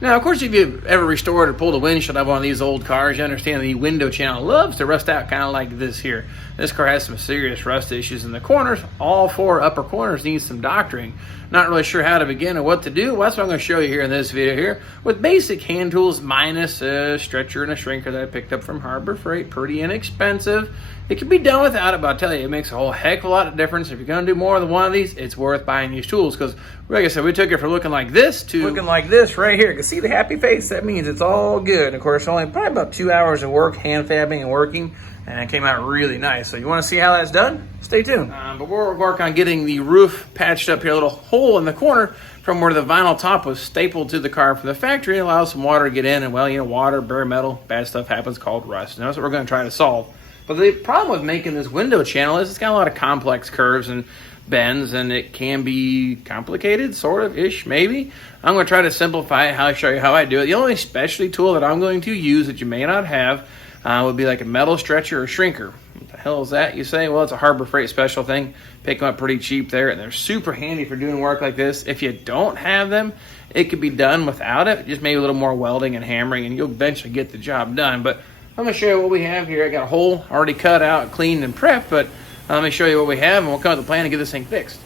Now, of course, if you've ever restored or pulled a windshield out of one of these old cars, you understand the window channel loves to rust out kind of like this here. This car has some serious rust issues in the corners. All four upper corners need some doctoring. Not really sure how to begin or what to do. Well, that's what I'm going to show you here in this video here with basic hand tools minus a stretcher and a shrinker that I picked up from Harbor Freight. Pretty inexpensive. It can be done without it, but I'll tell you, it makes a whole heck of a lot of difference. If you're going to do more than one of these, it's worth buying these tools because, like I said, we took it from looking like this to looking like this right here. You can see the happy face. That means it's all good. And of course, only probably about 2 hours of work, hand fabbing and working, and it came out really nice. So you want to see how that's done? Stay tuned. But we'll work on getting the roof patched up here, a little hole in the corner from where the vinyl top was stapled to the car from the factory. It allows some water to get in, and well, you know, water, bare metal, bad stuff happens called rust. And that's what we're going to try to solve. But the problem with making this window channel is it's got a lot of complex curves and bends, and it can be complicated, sort of, ish, maybe. I'm going to try to simplify it, show you how I do it. The only specialty tool that I'm going to use that you may not have would be like a metal stretcher or shrinker. What the hell is that, you say? Well, it's a Harbor Freight special thing. Pick them up pretty cheap there, and they're super handy for doing work like this. If you don't have them, it could be done without it. Just maybe a little more welding and hammering, and you'll eventually get the job done. But I'm going to show you what we have here. I got a hole already cut out, cleaned, and prepped, but let me show you what we have, and we'll come up with a plan to get this thing fixed.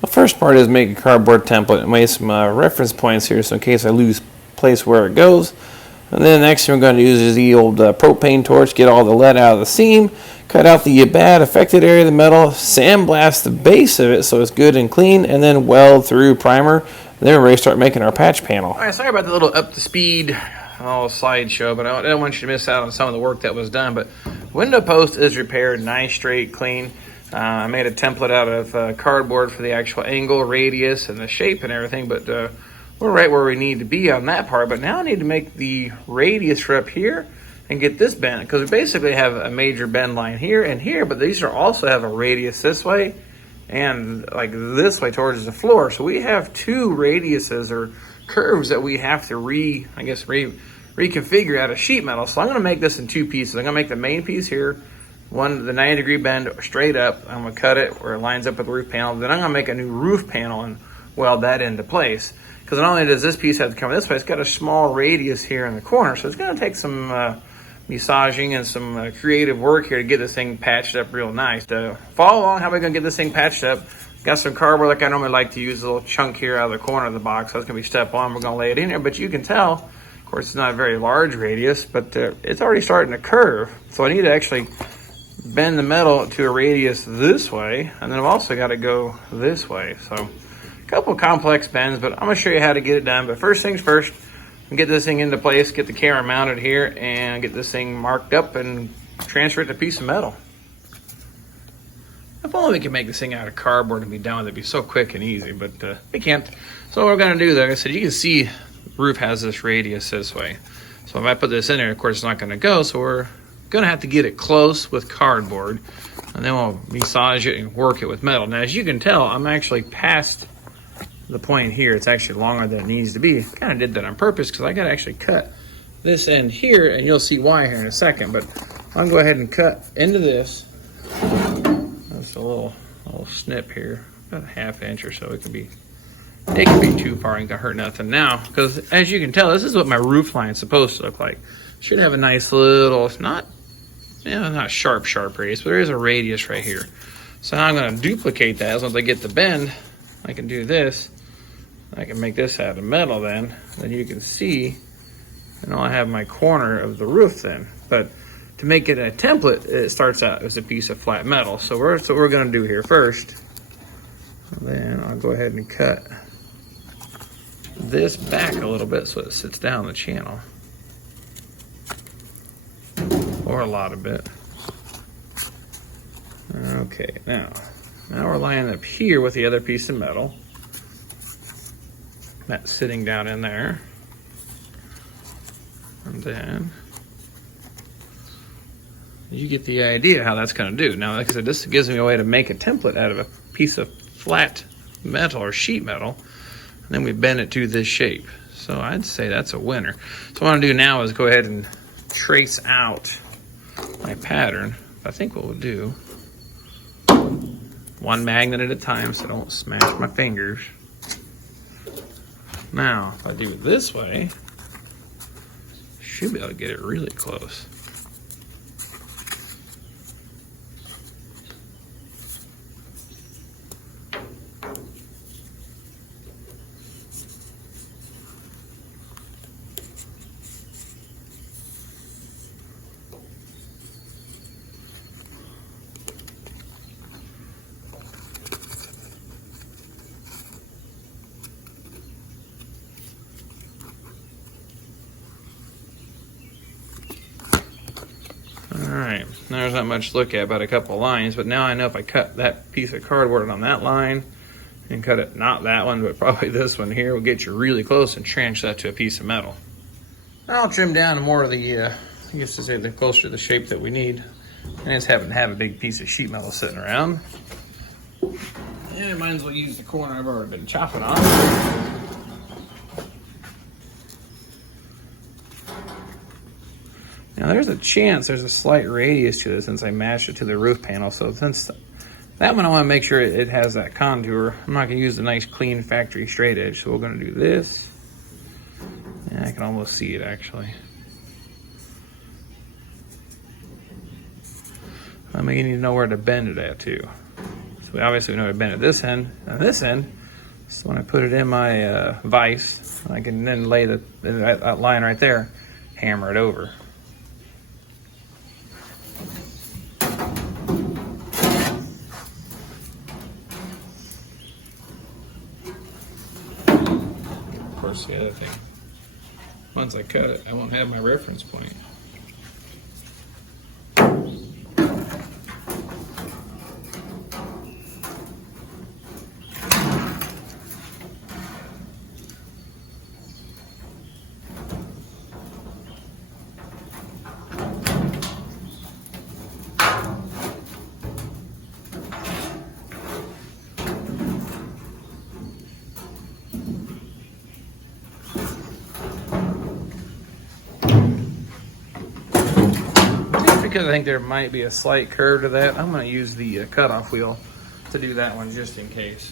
The first part is make a cardboard template and make some reference points here, so in case I lose place where it goes. And then the next thing we're going to use is the old propane torch, get all the lead out of the seam, cut out the bad affected area of the metal, sandblast the base of it so it's good and clean, and then weld through primer. And then we're ready to start making our patch panel. All right, sorry about the little up to speed slideshow, but I don't want you to miss out on some of the work that was done. But window post is repaired, nice, straight, clean. I made a template out of cardboard for the actual angle, radius, and the shape and everything, but we're right where we need to be on that part. But now I need to make the radius for up here and get this bend, because we basically have a major bend line here and here, but these are also have a radius this way and like this way towards the floor. So we have two radiuses or curves that we have to reconfigure out of sheet metal. So I'm going to make this in two pieces. I'm going to make the main piece here, the 90-degree bend straight up. I'm going to cut it where it lines up with the roof panel. Then I'm going to make a new roof panel and weld that into place. Because not only does this piece have to come this way, it's got a small radius here in the corner. So it's going to take some massaging and some creative work here to get this thing patched up real nice. To follow along how we're going to get this thing patched up. Got some cardboard like I normally like to use, a little chunk here out of the corner of the box. That's going to be step one. We're going to lay it in there, but you can tell, of course, it's not a very large radius, but it's already starting to curve. So I need to actually bend the metal to a radius this way, and then I've also got to go this way. So a couple of complex bends, but I'm going to show you how to get it done. But first things first, get this thing into place, get the camera mounted here, and get this thing marked up and transfer it to a piece of metal. If only we could make this thing out of cardboard and be done with it. It'd be so quick and easy, but we can't. So what we're going to do, like I said, you can see the roof has this radius this way. So if I put this in there, of course, it's not going to go. So we're going to have to get it close with cardboard, and then we'll massage it and work it with metal. Now, as you can tell, I'm actually past the point here. It's actually longer than it needs to be. I kind of did that on purpose because I got to actually cut this end here, and you'll see why here in a second. But I'm going to go ahead and cut into this. That's a little snip here, about a ½ inch or so. It could be too far, ain't gonna hurt nothing now. Because as you can tell, this is what my roof line is supposed to look like. Should have a nice little, it's not sharp radius, but there is a radius right here. So now I'm gonna duplicate that. Once I get the bend, I can do this. I can make this out of metal then you can see, and I'll have my corner of the roof then. But to make it a template, it starts out as a piece of flat metal. So that's what we're going to do here first. Then I'll go ahead and cut this back a little bit so it sits down the channel. Or a lot of it. Okay, now we're lining up here with the other piece of metal. That's sitting down in there. And then you get the idea how that's going to do. Now, like I said, this gives me a way to make a template out of a piece of flat metal or sheet metal, and then we bend it to this shape. So I'd say that's a winner. So what I'm going to do now is go ahead and trace out my pattern. I think what we'll do, one magnet at a time so I don't smash my fingers. Now, if I do it this way, should be able to get it really close. Alright, there's not much to look at, about a couple lines, but now I know if I cut that piece of cardboard on that line and cut it, not that one, but probably this one here, will get you really close and transfer that to a piece of metal. I'll trim down more of the, I guess to say, the closer to the shape that we need. I just happen to have a big piece of sheet metal sitting around. And I might as well use the corner I've already been chopping off. Now there's a chance there's a slight radius to this since I matched it to the roof panel. So since that one I want to make sure it has that contour, I'm not going to use the nice clean factory straight edge. So we're going to do this. And I can almost see it actually. I mean, you need to know where to bend it at too. So we obviously know where to bend at this end. On this end, so when I put it in my vise, I can then lay that line right there, hammer it over. Of course, the other thing, once I cut it, I won't have my reference point. Because I think there might be a slight curve to that, I'm going to use the cutoff wheel to do that one just in case.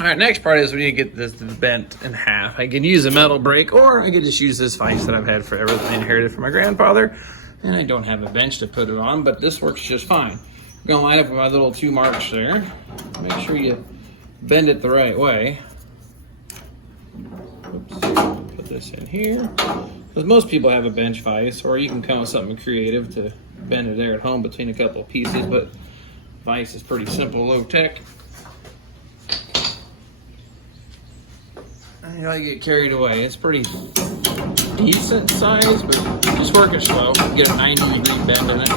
All right, next part is we need to get this bent in half. I can use a metal brake, or I could just use this vise that I've had forever that I inherited from my grandfather. And I don't have a bench to put it on, but this works just fine. I'm gonna line up with my little 2 marks there. Make sure you bend it the right way. Oops, put this in here. Because most people have a bench vise, or you can come with something creative to bend it there at home between a couple of pieces, but vise is pretty simple, low tech. You know, you get carried away. It's pretty decent size, but just work it slow. Get a 90-degree bend in it.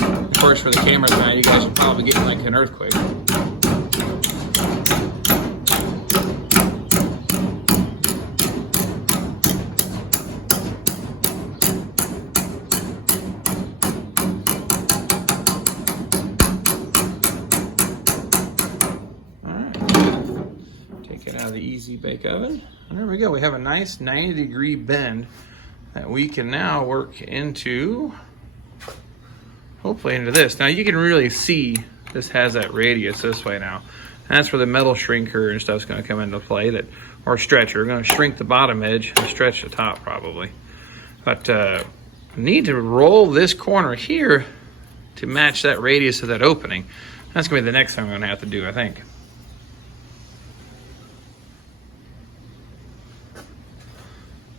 Of course, for the camera guy, you guys are probably getting like an earthquake. Out of the easy bake oven. And there we go. We have a nice 90-degree bend that we can now work into, hopefully into this. Now you can really see this has that radius this way now. And that's where the metal shrinker and stuff's going to come into play, or stretcher. We're going to shrink the bottom edge and stretch the top probably. But need to roll this corner here to match that radius of that opening. That's going to be the next thing I'm going to have to do, I think.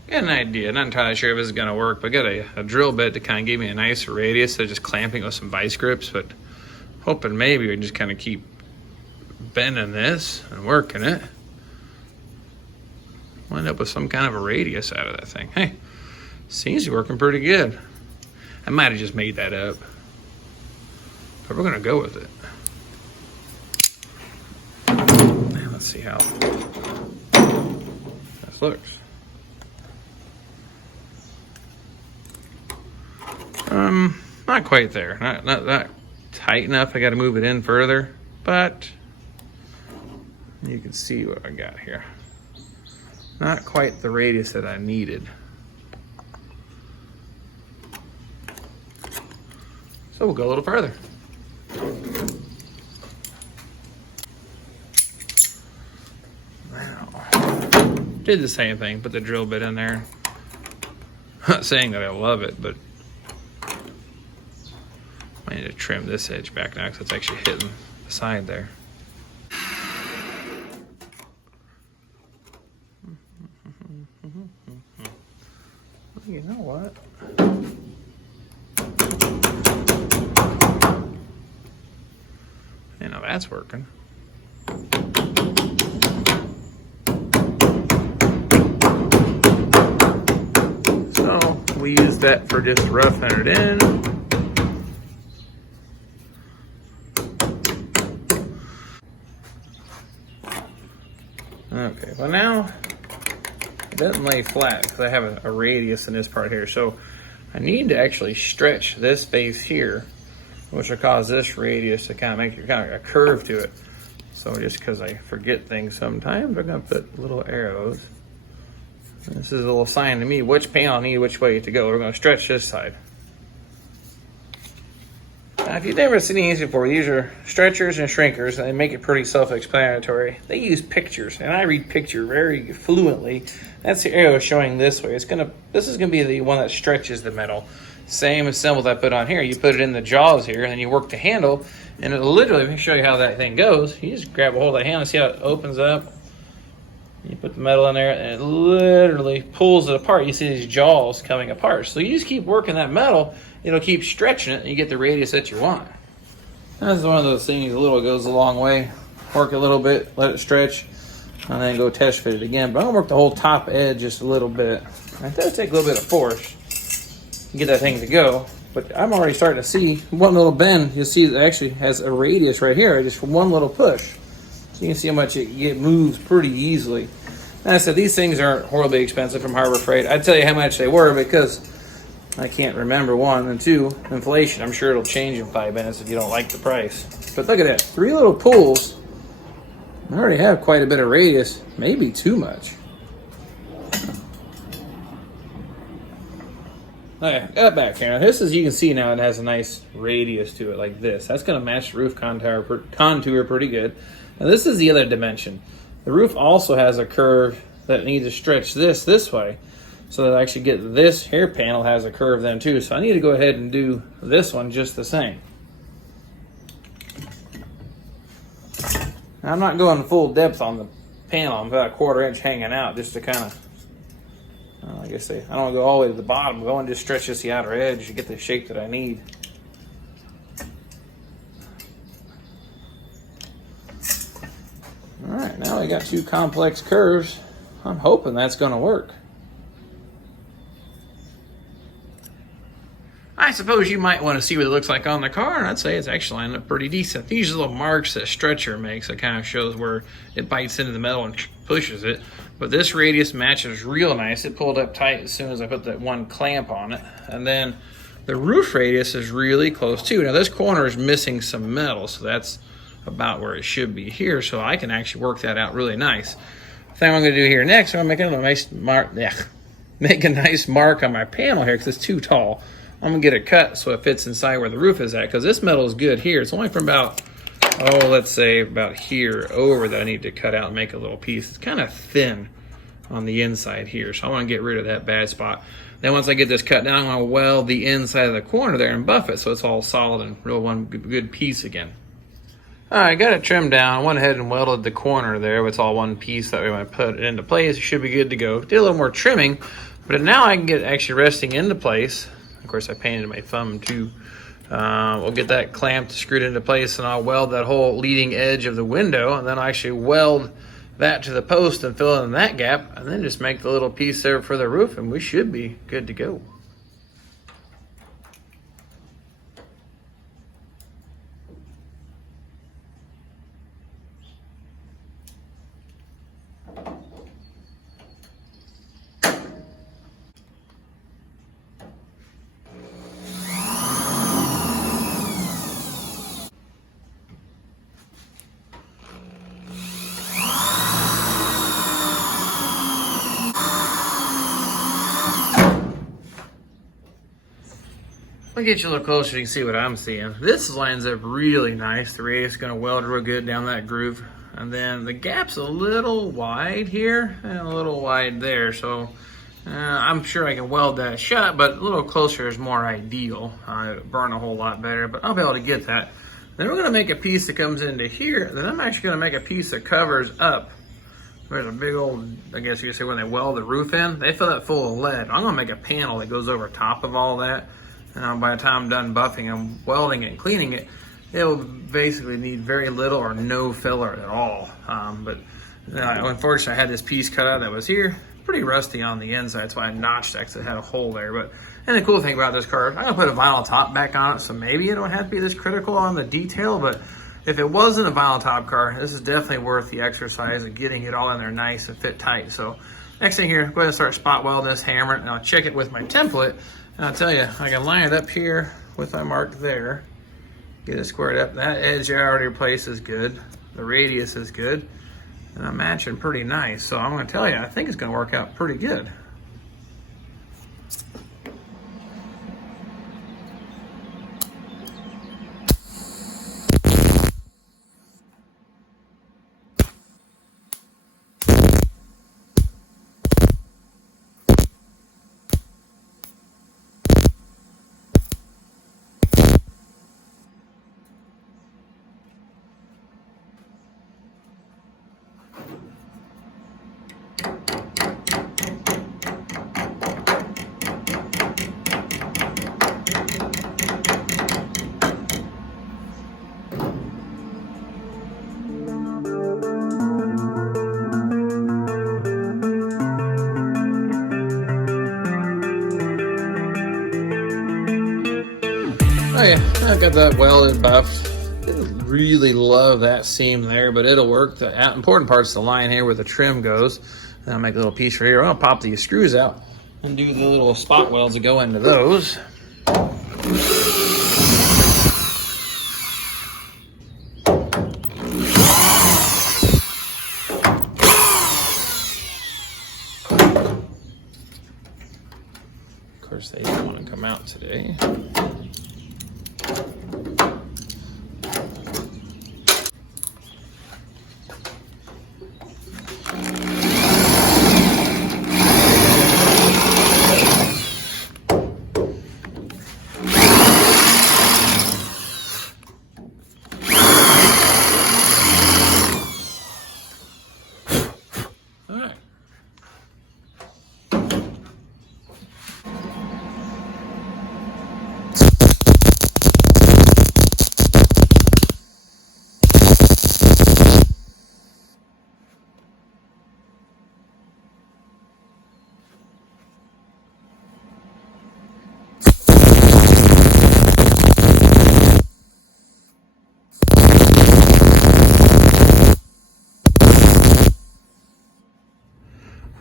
Got an idea, not entirely sure if this is going to work, but got a drill bit to kind of give me a nice radius. So just clamping with some vice grips, but hoping maybe we can just kind of keep bending this and working it. Wind up with some kind of a radius out of that thing. Hey, seems to be working pretty good. I might have just made that up, but we're going to go with it. Now let's see how this looks. Not quite there. Not tight enough. I got to move it in further, but you can see what I got here. Not quite the radius that I needed. So we'll go a little further. Now, did the same thing, put the drill bit in there. I'm not saying that I love it, but I need to trim this edge back now because it's actually hitting the side there. You know what? You know that's working. So we use that for just roughing it in. Okay, well now it doesn't lay flat because I have a radius in this part here. So I need to actually stretch this face here, which will cause this radius to kind of make kind of a curve to it. So just because I forget things sometimes, I'm gonna put little arrows. This is a little sign to me which panel I need which way to go. We're gonna stretch this side. Now, if you've never seen these before, these are stretchers and shrinkers, and they make it pretty self-explanatory. They use pictures, and I read picture very fluently. That's the arrow showing this way. This is gonna be the one that stretches the metal. Same as symbols I put on here. You put it in the jaws here, and then you work the handle, and it'll literally, let me show you how that thing goes. You just grab a hold of the handle, see how it opens up. You put the metal in there, and it literally pulls it apart. You see these jaws coming apart. So you just keep working that metal, it'll keep stretching it, and you get the radius that you want. That's one of those things, a little goes a long way. Work a little bit, let it stretch, and then go test fit it again. But I'm gonna work the whole top edge just a little bit. It does take a little bit of force to get that thing to go, but I'm already starting to see one little bend. You'll see it actually has a radius right here, just from one little push. So you can see how much it moves pretty easily. And I said, these things aren't horribly expensive from Harbor Freight. I'd tell you how much they were because I can't remember, one, and two, inflation. I'm sure it'll change in 5 minutes if you don't like the price. But look at that, 3 little pulls. I already have quite a bit of radius, maybe too much. Okay, got back here. Now this, as you can see now, it has a nice radius to it like this. That's gonna match the roof contour pretty good. Now this is the other dimension. The roof also has a curve that needs to stretch this way. So that I actually get this hair panel has a curve then too. So I need to go ahead and do this one just the same. Now, I'm not going full depth on the panel. I'm about a 1/4 inch hanging out just to kind of, like I say, I don't want to go all the way to the bottom. I'm going to just stretch this the outer edge to get the shape that I need. All right, now we got 2 complex curves. I'm hoping that's going to work. I suppose you might want to see what it looks like on the car, and I'd say it's actually lining up pretty decent. These are little marks that stretcher makes that kind of shows where it bites into the metal and pushes it. But this radius matches real nice. It pulled up tight as soon as I put that one clamp on it. And then the roof radius is really close too. Now this corner is missing some metal, so that's about where it should be here. So I can actually work that out really nice. The thing I'm going to do here next, I'm going to make a nice mark. Make a nice mark on my panel here because it's too tall. I'm gonna get it cut so it fits inside where the roof is at, because this metal is good here. It's only from about, let's say about here over that I need to cut out and make a little piece. It's kind of thin on the inside here, so I want to get rid of that bad spot. Then once I get this cut down, I'm gonna weld the inside of the corner there and buff it so it's all solid and real one good piece again. All right, got it trimmed down. I went ahead and welded the corner there. It's all one piece. That way when I put it into place, it should be good to go. Did a little more trimming, but now I can get it actually resting into place. Of course, I painted my thumb too. We'll get that clamped, screwed into place, and I'll weld that whole leading edge of the window, and then I'll actually weld that to the post and fill in that gap, and then just make the little piece there for the roof, and we should be good to go. I'll get you a little closer so you can see what I'm seeing. This lines up really nice. The radius is going to weld real good down that groove. And then the gap's a little wide here and a little wide there. So I'm sure I can weld that shut, but a little closer is more ideal. It'll burn a whole lot better, but I'll be able to get that. Then we're going to make a piece that comes into here. Then I'm actually going to make a piece that covers up. There's a big old, I guess you could say when they weld the roof in, they fill that full of lead. I'm going to make a panel that goes over top of all that. And by the time I'm done buffing and welding it and cleaning it, it'll basically need very little or no filler at all. Unfortunately, I had this piece cut out that was here. Pretty rusty on the inside. That's why I notched it, because it had a hole there. And the cool thing about this car, I'm going to put a vinyl top back on it, so maybe it don't have to be this critical on the detail, but if it wasn't a vinyl top car, this is definitely worth the exercise of getting it all in there nice and fit tight. So next thing here, go ahead and start spot welding this, hammer it, and I'll check it with my template. And I'll tell you, I can line it up here with my mark there, get it squared up. That edge I already replaced is good. The radius is good. And I'm matching pretty nice. So I'm going to tell you, I think it's going to work out pretty good. Oh yeah, I've got that welded buffed. Didn't really love that seam there, but it'll work. The important part's the line here where the trim goes. And I'll make a little piece for here. I'll pop these screws out and do the little spot welds that go into those. Of course, they don't want to come out today.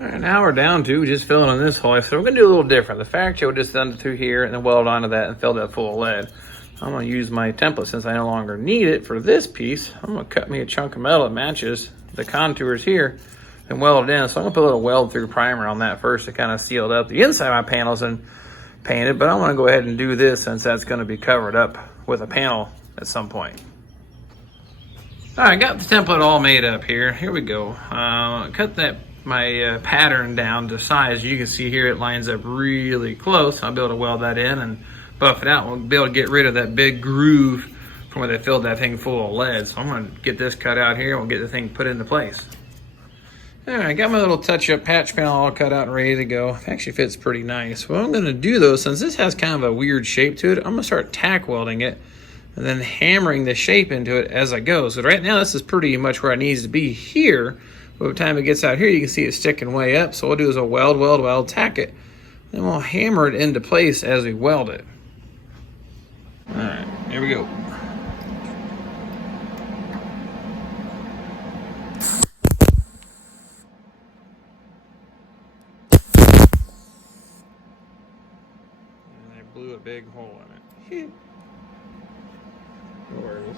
Alright, now we're down to just filling in this hole. So we're going to do a little different. The factory will just done it through here and then weld onto that and fill that full of lead. I'm going to use my template since I no longer need it for this piece. I'm going to cut me a chunk of metal that matches the contours here and weld it in. So I'm going to put a little weld through primer on that first to kind of seal it up. The inside of my panel's been painted, but I'm going to go ahead and do this since that's going to be covered up with a panel at some point. Alright, got the template all made up here. Here we go. Cut my pattern down to size. You can see here it lines up really close. I'll be able to weld that in and buff it out. We'll be able to get rid of that big groove from where they filled that thing full of lead. So I'm going to get this cut out here and we'll get the thing put into place. Alright, I got my little touch-up patch panel all cut out and ready to go. It actually fits pretty nice. What I'm going to do though, since this has kind of a weird shape to it, I'm going to start tack welding it and then hammering the shape into it as I go. So right now this is pretty much where it needs to be here. By the time it gets out here, you can see it sticking way up. So what we'll do is we'll weld, tack it. Then we'll hammer it into place as we weld it. All right, here we go. And I blew a big hole in it. No worries.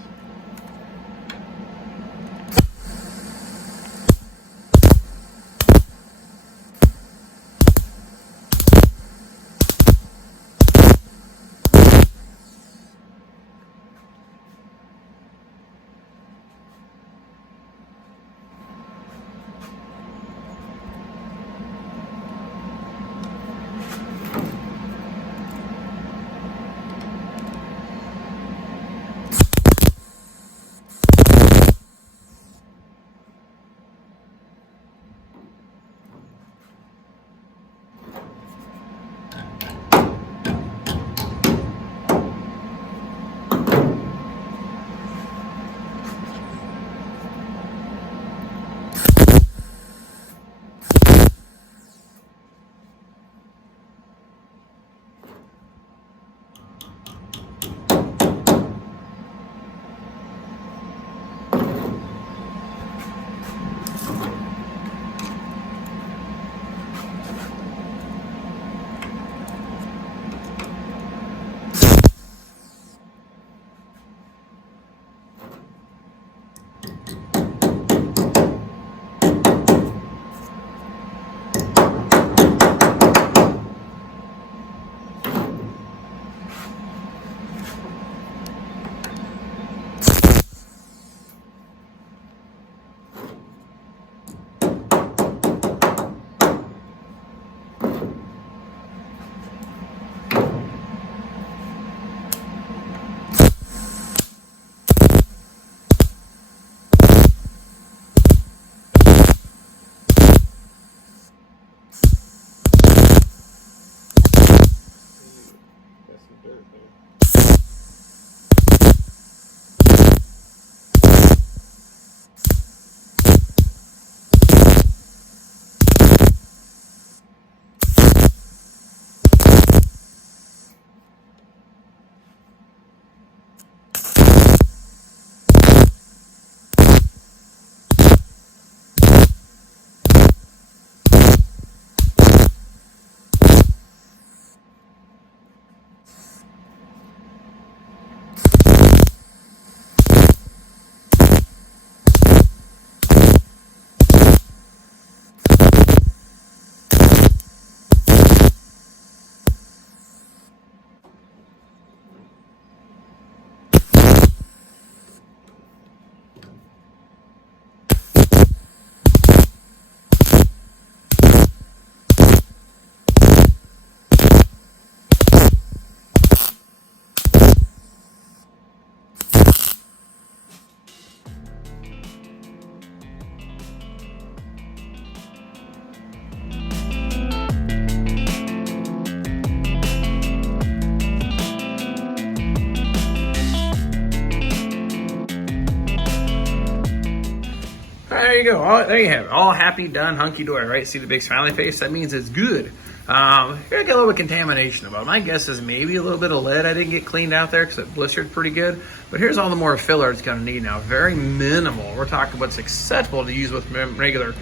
you go. There you have it. All happy, done, hunky-dory, right? See the big smiley face? That means it's good. Here I got a little bit of contamination about it. My guess is maybe a little bit of lead I didn't get cleaned out there because it blistered pretty good. But here's all the more filler it's going to need now. Very minimal. We're talking what's acceptable to use with regular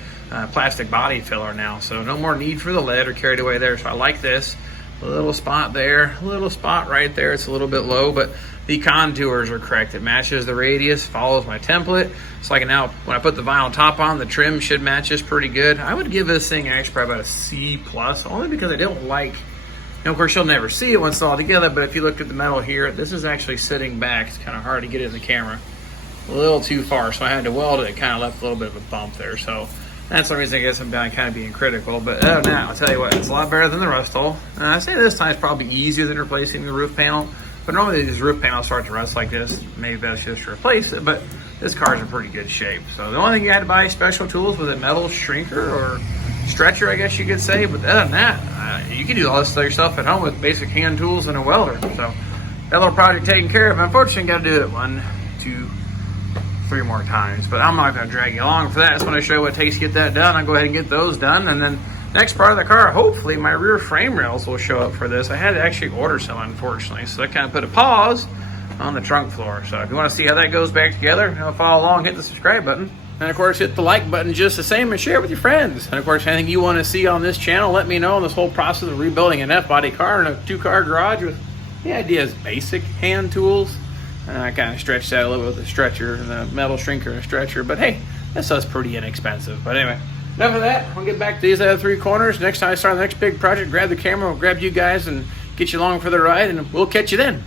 plastic body filler now. So no more need for the lead or carried away there. So I like this. A little spot there, a little spot right there. It's a little bit low, but the contours are correct. It matches the radius, follows my template. It's like now when I put the vinyl top on, the trim should match this pretty good. I would give this thing actually probably about a C+, only because I don't like, of course you'll never see it once it's all together, but if you look at the metal here, this is actually sitting back. It's kind of hard to get in the camera. A little too far, so I had to weld it. It kind of left a little bit of a bump there, so that's the reason I guess I'm kind of being critical. But other than that, I'll tell you what, it's a lot better than the rust hole. I say this time it's probably easier than replacing the roof panel. But normally these roof panels start to rust like this. Maybe best just to replace it, but this car's in pretty good shape. So the only thing you had to buy special tools was a metal shrinker or stretcher, I guess you could say. But other than that, you can do all this stuff yourself at home with basic hand tools and a welder. So that little project taken care of. Unfortunately, got to do it 1, 2, 3 more times, but I'm not going to drag you along for that. I just want to show you what it takes to get that done. I'll go ahead and get those done, and then next part of the car, hopefully my rear frame rails will show up for this. I had to actually order some, unfortunately, so that kind of put a pause on the trunk floor. So if you want to see how that goes back together, follow along, hit the subscribe button, and of course hit the like button just the same, and share it with your friends. And of course, anything you want to see on this channel, let me know. On this whole process of rebuilding an F-body car in a 2-car garage with the idea is basic hand tools. I kind of stretched that a little bit with a stretcher and a metal shrinker and a stretcher, but hey, this stuff's pretty inexpensive. But anyway, enough of that. We'll get back to these other 3 corners. Next time I start the next big project, grab the camera, we'll grab you guys and get you along for the ride, and we'll catch you then.